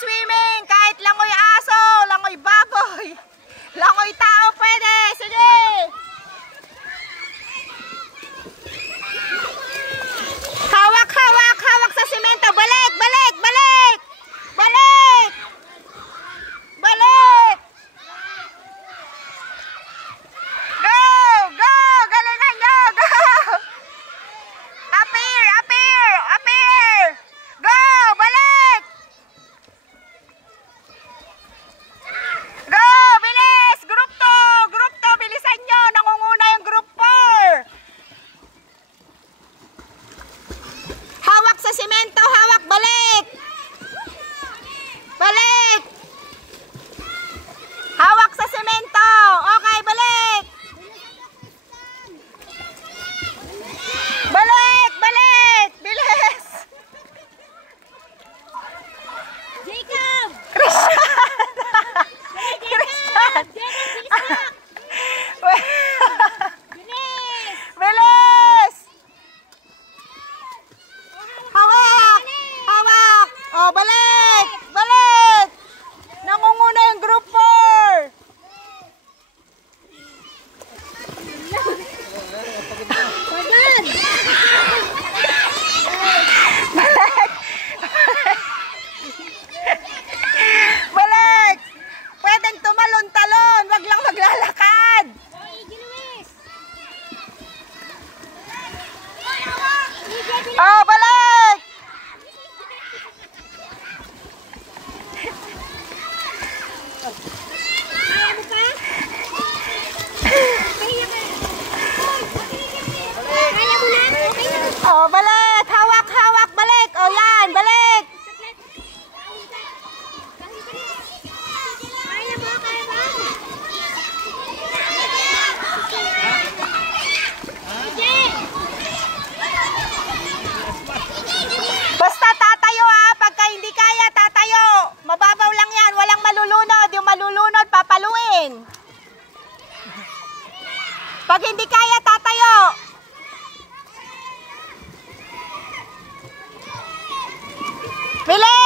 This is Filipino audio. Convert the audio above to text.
swimming. Kahit langoy aso, langoy baboy, langoy tao pwede. Sige. Hawak, hawak, hawak sa simento. Balik, balik, balik. Balik. Balik. Go, go. Galingan nyo, go. Up here, up here, up here. Go, balik. Go, bilis. Group 2, bilisan nyo. Nangunguna yung group 4. Hawak sa simento, hawak, balik. Balik. Hawak sa semento. Okay, balik. Balik, balik. Bilis. Jacob! Christian. Christian. Bilis! Bilis. Hawak. Hawak. Oh, balik. Balik. Nangunguna yung group 4. Pagod! Balik! Pwedeng tumalon-talon, wag lang maglalakad. Hoy, Giluis! Oh, balik! Kaya mo pa? Kaya ka. Kaya mo na? Okay na. Oh, balik! Hawak, hawak, balik! Oh, yan, balik! Kaya mo, kaya ba? Basta tatayo ha, pagka hindi kaya tatayo. Mababaw lang yan, walang malulunod. Yung malulunod, papaluin. Pag hindi kaya tatayo. Bilis!